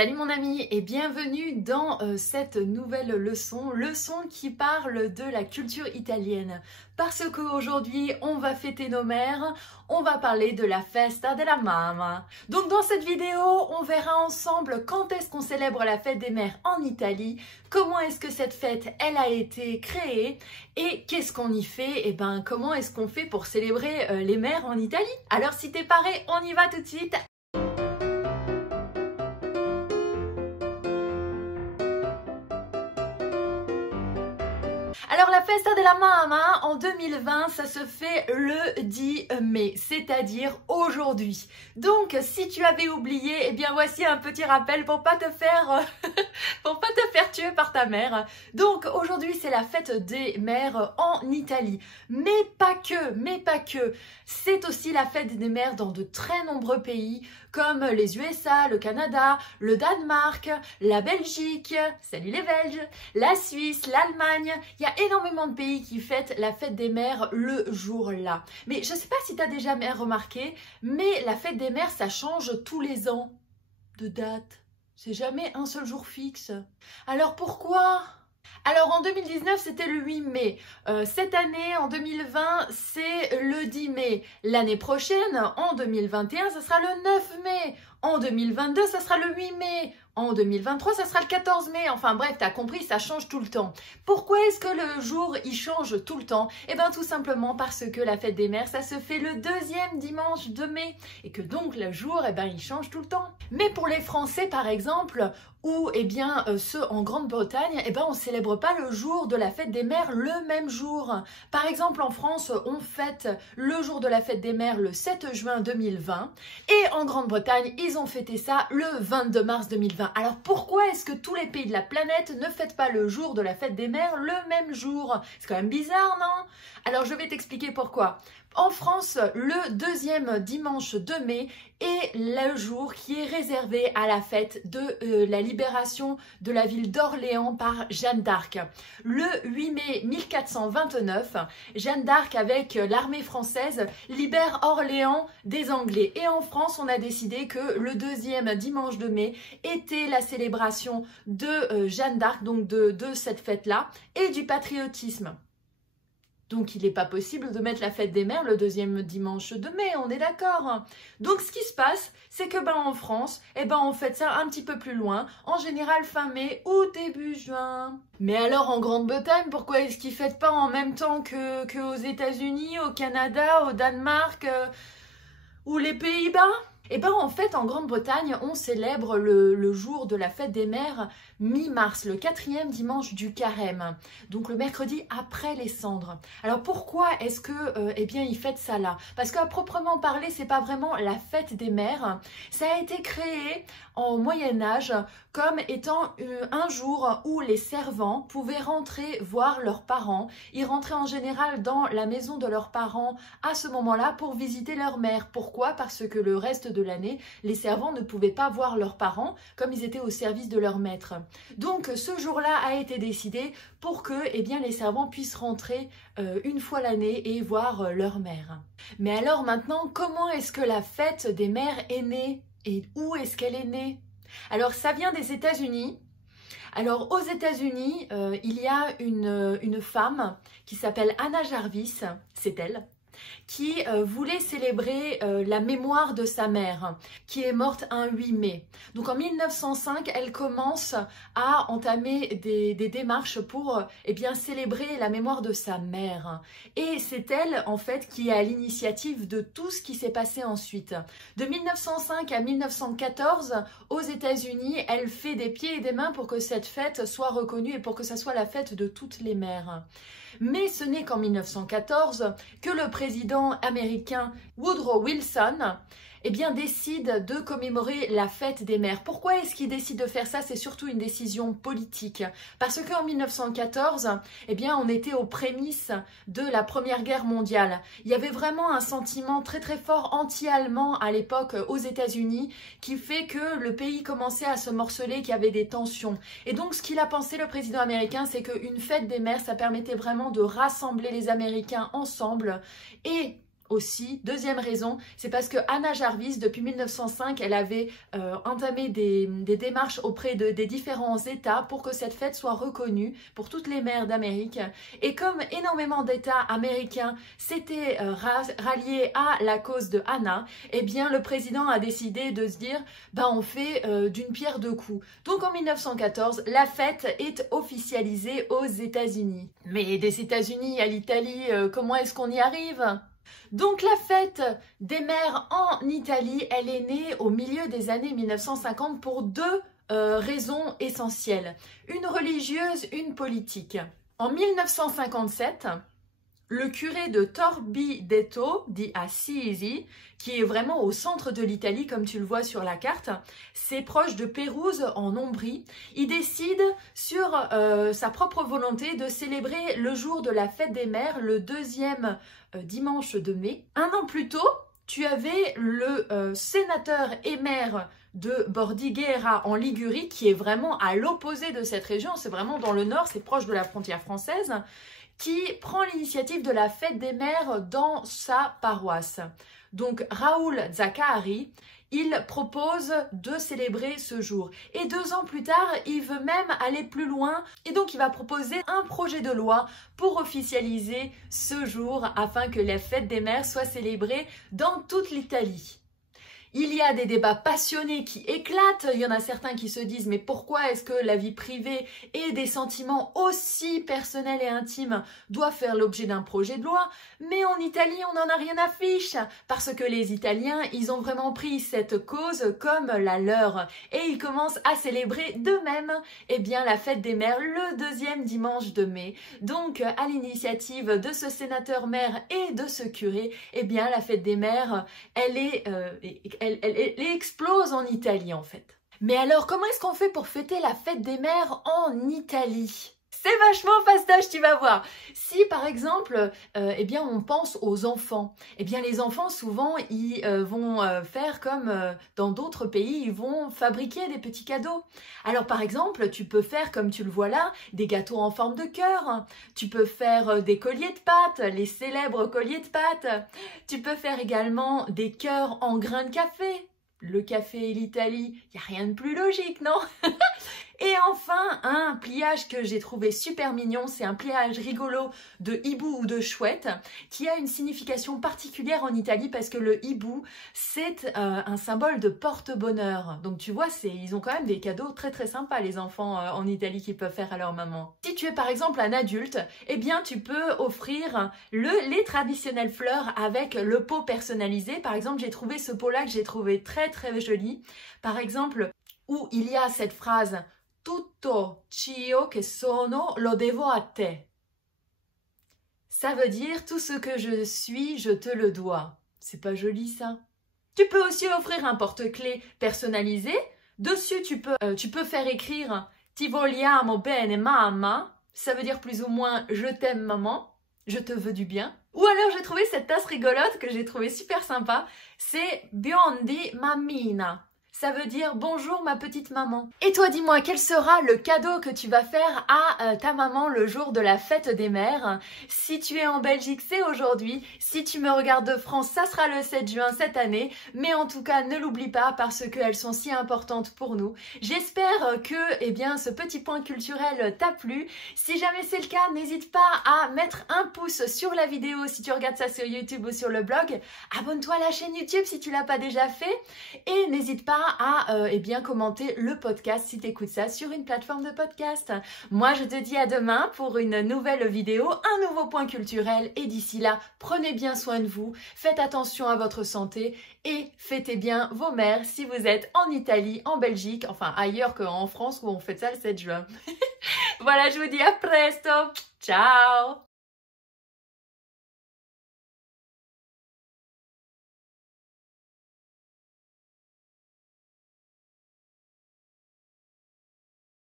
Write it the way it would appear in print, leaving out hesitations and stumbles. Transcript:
Salut mon ami et bienvenue dans cette nouvelle leçon qui parle de la culture italienne. Parce qu'aujourd'hui on va fêter nos mères, on va parler de la Festa della Mamma. Donc dans cette vidéo on verra ensemble quand est-ce qu'on célèbre la fête des mères en Italie, comment est-ce que cette fête elle a été créée et qu'est-ce qu'on y fait, et ben comment est-ce qu'on fait pour célébrer les mères en Italie. Alors si t'es paré, on y va tout de suite. Alors la Festa della Mamma en 2020, ça se fait le 10 mai, c'est-à-dire aujourd'hui. Donc si tu avais oublié, eh bien voici un petit rappel pour pas te faire tuer par ta mère. Donc aujourd'hui c'est la fête des mères en Italie, mais pas que. C'est aussi la fête des mères dans de très nombreux pays comme les USA, le Canada, le Danemark, la Belgique, salut les Belges, la Suisse, l'Allemagne. Il y a énormément de pays qui fêtent la fête des mères le jour-là. Mais je ne sais pas si tu as déjà remarqué, mais la fête des mères, ça change tous les ans de date. C'est jamais un seul jour fixe. Alors pourquoi ? Alors en 2019 c'était le 8 mai, cette année en 2020 c'est le 10 mai, l'année prochaine en 2021 ça sera le 9 mai, en 2022 ça sera le 8 mai, en 2023 ça sera le 14 mai, enfin bref t'as compris, ça change tout le temps. Pourquoi est-ce que le jour il change tout le temps? Eh bien tout simplement parce que la fête des mères ça se fait le deuxième dimanche de mai et que donc le jour eh ben, il change tout le temps. Mais pour les Français par exemple, ou eh bien ceux en Grande-Bretagne, eh ben on célèbre pas le jour de la fête des mères le même jour. Par exemple en France on fête le jour de la fête des mères le 7 juin 2020 et en Grande-Bretagne ils ont fêté ça le 22 mars 2020. Alors pourquoi est-ce que tous les pays de la planète ne fêtent pas le jour de la fête des mères le même jour? C'est quand même bizarre, non? Alors je vais t'expliquer pourquoi. En France, le deuxième dimanche de mai est le jour qui est réservé à la fête de la libération de la ville d'Orléans par Jeanne d'Arc. Le 8 mai 1429, Jeanne d'Arc avec l'armée française libère Orléans des Anglais. Et en France, on a décidé que le deuxième dimanche de mai était la célébration de Jeanne d'Arc, donc de cette fête-là, et du patriotisme. Donc, il n'est pas possible de mettre la fête des mères le deuxième dimanche de mai, on est d'accord. Donc, ce qui se passe, c'est que en France, on fête ça un petit peu plus loin, en général fin mai ou début juin. Mais alors, en Grande-Bretagne, pourquoi est-ce qu'ils ne fêtent pas en même temps qu'aux États-Unis, au Canada, au Danemark ou les Pays-Bas ? En fait, en Grande-Bretagne, on célèbre le jour de la fête des mères mi-mars, le 4e dimanche du carême, donc le mercredi après les cendres. Alors pourquoi est-ce que, ils fêtent ça là? Parce qu'à proprement parler, c'est pas vraiment la fête des mères. Ça a été créé en Moyen-Âge comme étant un jour où les servants pouvaient rentrer voir leurs parents. Ils rentraient en général dans la maison de leurs parents à ce moment-là pour visiter leur mère. Pourquoi? Parce que le reste de l'année, les servants ne pouvaient pas voir leurs parents comme ils étaient au service de leur maître. Donc ce jour-là a été décidé pour que les servants puissent rentrer une fois l'année et voir leur mère. Mais alors maintenant, comment est-ce que la fête des mères est née? Et où est-ce qu'elle est née? Alors ça vient des États-Unis. Alors aux États-Unis, il y a une femme qui s'appelle Anna Jarvis, c'est elle, qui voulait célébrer la mémoire de sa mère, qui est morte un 8 mai. Donc en 1905, elle commence à entamer des démarches pour célébrer la mémoire de sa mère. Et c'est elle, en fait, qui est à l'initiative de tout ce qui s'est passé ensuite. De 1905 à 1914, aux États-Unis, elle fait des pieds et des mains pour que cette fête soit reconnue et pour que ça soit la fête de toutes les mères. Mais ce n'est qu'en 1914 que le président américain Woodrow Wilson décide de commémorer la fête des mères. Pourquoi est-ce qu'il décide de faire ça? C'est surtout une décision politique. Parce qu'en 1914, on était aux prémices de la Première Guerre mondiale. Il y avait vraiment un sentiment très très fort anti-allemand à l'époque aux États-Unis qui fait que le pays commençait à se morceler, qu'il y avait des tensions. Et donc ce qu'il a pensé le président américain, c'est qu'une fête des mères, ça permettait vraiment de rassembler les Américains ensemble et aussi, deuxième raison, c'est parce que Anna Jarvis, depuis 1905, elle avait entamé des démarches auprès des différents États pour que cette fête soit reconnue pour toutes les mères d'Amérique. Et comme énormément d'États américains s'étaient ralliés à la cause de Anna, eh bien le président a décidé de se dire, on fait d'une pierre deux coups. Donc en 1914, la fête est officialisée aux États-Unis. Mais des États-Unis à l'Italie, comment est-ce qu'on y arrive ? Donc la fête des mères en Italie, elle est née au milieu des années 1950 pour deux raisons essentielles. Une religieuse, une politique. En 1957, le curé de Torbidetto, dit Assisi, qui est vraiment au centre de l'Italie, comme tu le vois sur la carte, c'est proche de Pérouse en Ombrie. Il décide sur sa propre volonté de célébrer le jour de la fête des mères, le deuxième dimanche de mai. Un an plus tôt, tu avais le sénateur et maire de Bordighera en Ligurie, qui est vraiment à l'opposé de cette région, c'est vraiment dans le nord, c'est proche de la frontière française, qui prend l'initiative de la fête des mères dans sa paroisse. Donc Raoul Zaccaria, il propose de célébrer ce jour. Et 2 ans plus tard, il veut même aller plus loin et donc il va proposer un projet de loi pour officialiser ce jour afin que la fête des mères soit célébrée dans toute l'Italie. Il y a des débats passionnés qui éclatent, il y en a certains qui se disent mais pourquoi est-ce que la vie privée et des sentiments aussi personnels et intimes doivent faire l'objet d'un projet de loi? Mais en Italie, on n'en a rien à fiche parce que les Italiens, ils ont vraiment pris cette cause comme la leur et ils commencent à célébrer d'eux-mêmes la fête des mères le deuxième dimanche de mai. Donc à l'initiative de ce sénateur maire et de ce curé, la fête des mères, elle explose en Italie en fait. Mais alors, comment est-ce qu'on fait pour fêter la fête des mères en Italie? C'est vachement fastoche, tu vas voir. Si par exemple, on pense aux enfants, les enfants souvent ils vont faire comme dans d'autres pays, ils vont fabriquer des petits cadeaux. Alors par exemple, tu peux faire comme tu le vois là, des gâteaux en forme de cœur. Tu peux faire des colliers de pâtes, les célèbres colliers de pâtes. Tu peux faire également des cœurs en grains de café. Le café et l'Italie, il n'y a rien de plus logique, non? Et enfin, un pliage que j'ai trouvé super mignon, c'est un pliage rigolo de hibou ou de chouette qui a une signification particulière en Italie parce que le hibou, c'est un symbole de porte-bonheur. Donc tu vois, ils ont quand même des cadeaux très très sympas les enfants en Italie qu'ils peuvent faire à leur maman. Si tu es par exemple un adulte, tu peux offrir les traditionnelles fleurs avec le pot personnalisé. Par exemple, j'ai trouvé ce pot-là que j'ai trouvé très très joli. Par exemple, où il y a cette phrase « Tutto ciò che sono lo devo a te ». Ça veut dire « Tout ce que je suis, je te le dois ». C'est pas joli ça? Tu peux aussi offrir un porte-clés personnalisé. Dessus, tu peux faire écrire « Ti vogliamo bene mamma ». Ça veut dire plus ou moins « Je t'aime maman ». Je te veux du bien. Ou alors j'ai trouvé cette tasse rigolote que j'ai trouvé super sympa. C'est « Biondi mammina ». Ça veut dire « Bonjour ma petite maman ». Et toi, dis-moi, quel sera le cadeau que tu vas faire à ta maman le jour de la fête des mères? Si tu es en Belgique, c'est aujourd'hui. Si tu me regardes de France, ça sera le 7 juin cette année. Mais en tout cas, ne l'oublie pas parce qu'elles sont si importantes pour nous. J'espère que ce petit point culturel t'a plu. Si jamais c'est le cas, n'hésite pas à mettre un pouce sur la vidéo si tu regardes ça sur YouTube ou sur le blog. Abonne-toi à la chaîne YouTube si tu l'as pas déjà fait. Et n'hésite pas à commenter le podcast si tu écoutes ça sur une plateforme de podcast. Moi, je te dis à demain pour une nouvelle vidéo, un nouveau point culturel. Et d'ici là, prenez bien soin de vous, faites attention à votre santé et fêtez bien vos mères si vous êtes en Italie, en Belgique, enfin ailleurs qu'en France où on fête ça le 7 juin. Voilà, je vous dis à presto. Ciao!